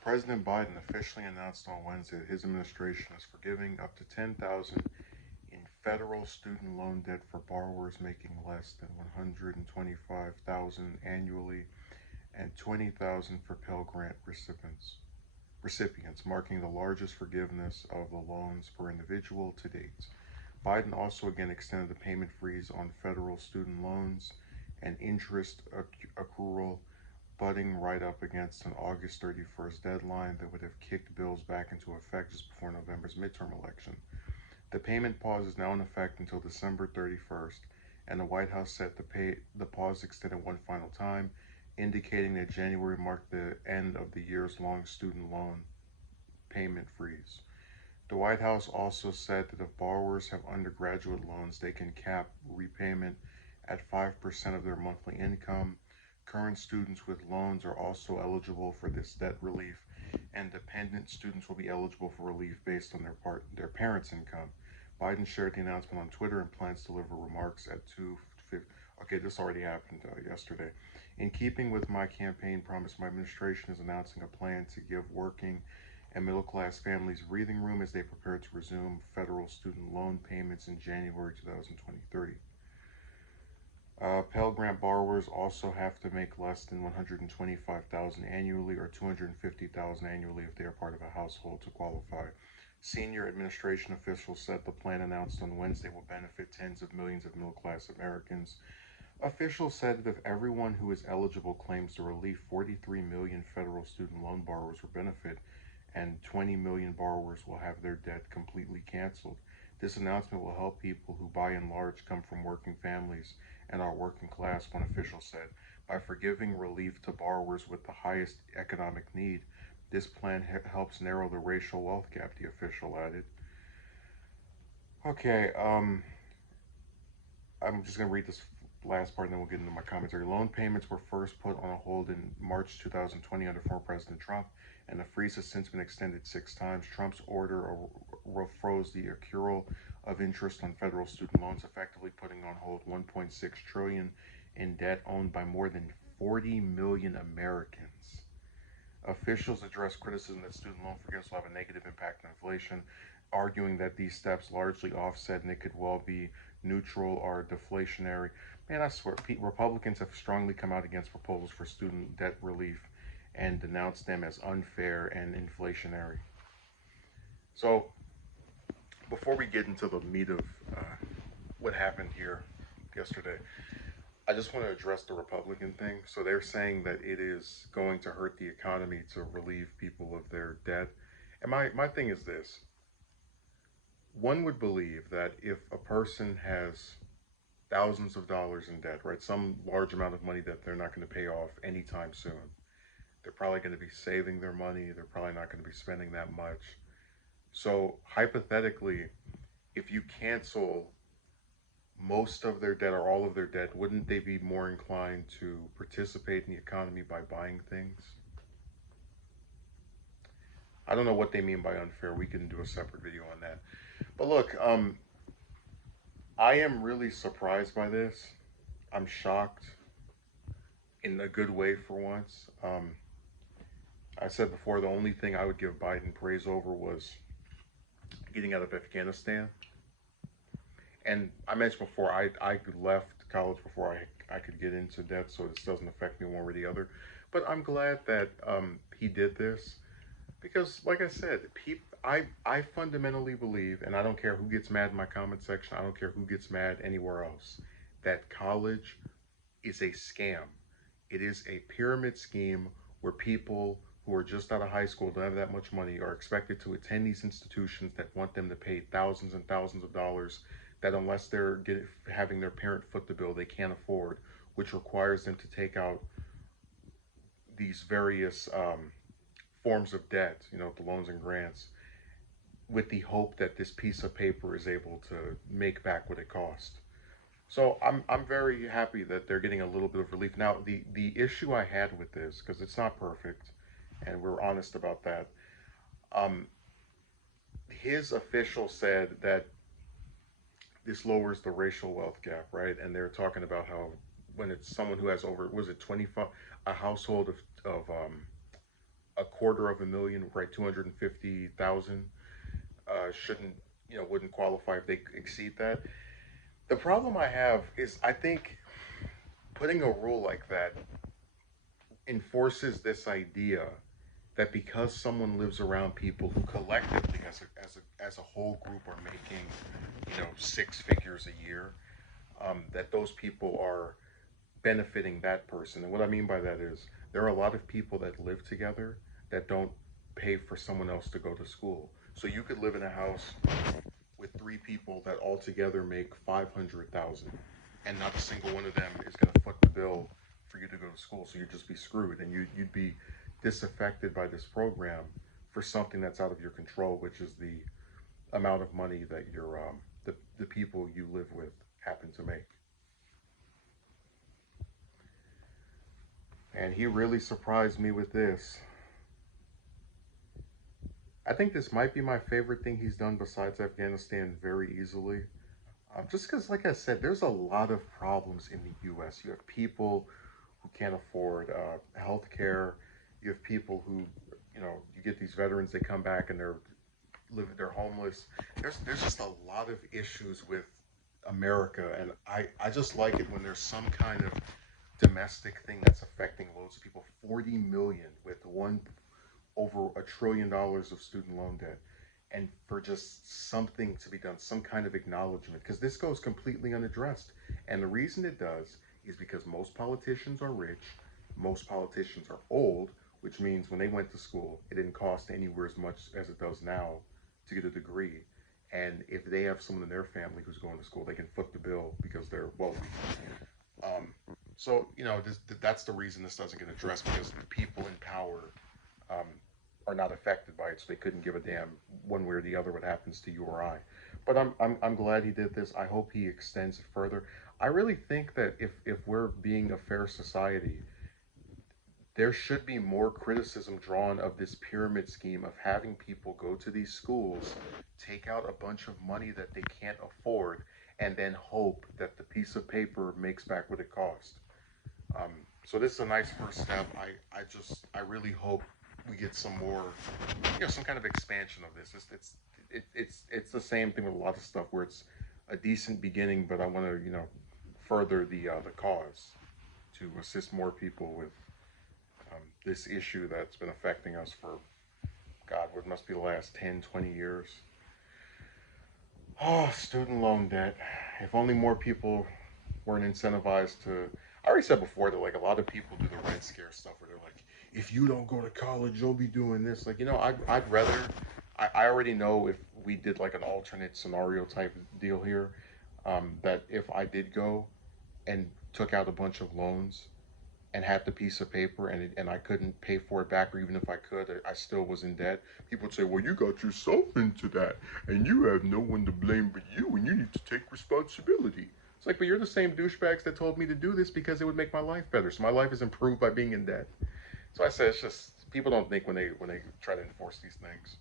President Biden officially announced on Wednesday that his administration is forgiving up to $10,000 in federal student loan debt for borrowers making less than $125,000 annually and $20,000 for Pell Grant recipients, marking the largest forgiveness of the loans per individual to date. Biden also again extended the payment freeze on federal student loans and interest accrual, butting right up against an August 31st deadline that would have kicked bills back into effect just before November's midterm election. The payment pause is now in effect until December 31st, and the White House set the pause extended one final time, indicating that January marked the end of the years long student loan payment freeze. The White House also said that if borrowers have undergraduate loans, they can cap repayment at 5% of their monthly income. Current students with loans are also eligible for this debt relief, and dependent students will be eligible for relief based on their parents' income. Biden shared the announcement on Twitter and plans to deliver remarks at 2:50. Okay, this already happened yesterday. In keeping with my campaign promise, my administration is announcing a plan to give working and middle class families breathing room as they prepare to resume federal student loan payments in January 2023. Pell Grant borrowers also have to make less than 125,000 annually or 250,000 annually if they are part of a household to qualify. Senior administration officials said the plan announced on Wednesday will benefit tens of millions of middle class Americans. Officials said that if everyone who is eligible claims the relief, 43 million federal student loan borrowers will benefit and 20 million borrowers will have their debt completely canceled. This announcement will help people who, by and large, come from working families and are working class, one official said. By forgiving relief to borrowers with the highest economic need, this plan helps narrow the racial wealth gap, the official added. Okay, I'm just going to read this last part and then we'll get into my commentary. Loan payments were first put on a hold in March 2020 under former President Trump, and the freeze has since been extended 6 times. Trump's order froze the accrual of interest on federal student loans, effectively putting on hold 1.6 trillion in debt owned by more than 40 million Americans. Officials address criticism that student loan forgiveness will have a negative impact on inflation, arguing that these steps largely offset and it could well be neutral or deflationary. Man, I swear, Republicans have strongly come out against proposals for student debt relief and denounced them as unfair and inflationary. So, before we get into the meat of what happened here yesterday, I just want to address the Republican thing. So they're saying that it is going to hurt the economy to relieve people of their debt. And my thing is this: one would believe that if a person has thousands of dollars in debt, right, some large amount of money that they're not going to pay off anytime soon, they're probably going to be saving their money, they're probably not going to be spending that much. So hypothetically, if you cancel most of their debt or all of their debt, wouldn't they be more inclined to participate in the economy by buying things? I don't know what they mean by unfair. We can do a separate video on that. But look, I am really surprised by this. I'm shocked in a good way for once. I said before the only thing I would give Biden praise over was getting out of Afghanistan. And I mentioned before, I left college before I could get into debt, so this doesn't affect me one way or the other. But I'm glad that he did this because, like I said, I fundamentally believe, and I don't care who gets mad in my comment section, I don't care who gets mad anywhere else, that college is a scam. It is a pyramid scheme where people who are just out of high school, don't have that much money, are expected to attend these institutions that want them to pay thousands and thousands of dollars that unless having their parent foot the bill, they can't afford, which requires them to take out these various forms of debt, the loans and grants, with the hope that this piece of paper is able to make back what it cost. So I'm very happy that they're getting a little bit of relief. Now the issue I had with this, because it's not perfect, and we're honest about that. Um, his official said that this lowers the racial wealth gap, right? And they're talking about how when it's someone who has over, was it 25, a household of $250,000, right? 250,000 shouldn't, wouldn't qualify if they exceed that. The problem I have is I think putting a rule like that enforces this idea that because someone lives around people who collectively, as a whole group, are making, six figures a year, that those people are benefiting that person. And what I mean by that is there are a lot of people that live together that don't pay for someone else to go to school. So you could live in a house with three people that all together make 500,000, and not a single one of them is going to foot the bill for you to go to school. So you'd just be screwed, and you'd be disaffected by this program for something that's out of your control, which is the amount of money that the people you live with happen to make. And he really surprised me with this. I think this might be my favorite thing he's done besides Afghanistan very easily. Just because, like I said, there's a lot of problems in the U.S. You have people who can't afford health care. You have people who, you get these veterans, they come back and they're homeless. There's just a lot of issues with America, and I just like it when there's some kind of domestic thing that's affecting loads of people. 40 million with one over $1 trillion of student loan debt, and for just something to be done, some kind of acknowledgement, because this goes completely unaddressed. And the reason it does is because most politicians are rich, most politicians are old, which means when they went to school, it didn't cost anywhere as much as it does now to get a degree. And if they have someone in their family who's going to school, they can foot the bill because they're wealthy. Um, so, that's the reason this doesn't get addressed, because the people in power um, are not affected by it, so they couldn't give a damn one way or the other what happens to you or I. But I'm glad he did this. I hope he extends it further. I really think that if we're being a fair society, there should be more criticism drawn of this pyramid scheme of having people go to these schools, take out a bunch of money that they can't afford, and then hope that the piece of paper makes back what it cost. Um, so this is a nice first step. I really hope we get some more, some kind of expansion of this. It's the same thing with a lot of stuff where it's a decent beginning, but I want to, further the cause to assist more people with this issue that's been affecting us for, God, what must be the last 10, 20 years. Oh, student loan debt. If only more people weren't incentivized to. I already said before that, like, a lot of people do the Red Scare stuff where they're like, if you don't go to college, you'll be doing this. Like, I'd rather. I already know if we did like an alternate scenario type deal here, that if I did go and took out a bunch of loans and had the piece of paper, and I couldn't pay for it back, or even if I could, I still was in debt. People would say, well, you got yourself into that, and you have no one to blame but you, and you need to take responsibility. It's like, but you're the same douchebags that told me to do this because it would make my life better. So my life is improved by being in debt. So I said, it's just people don't think when they try to enforce these things.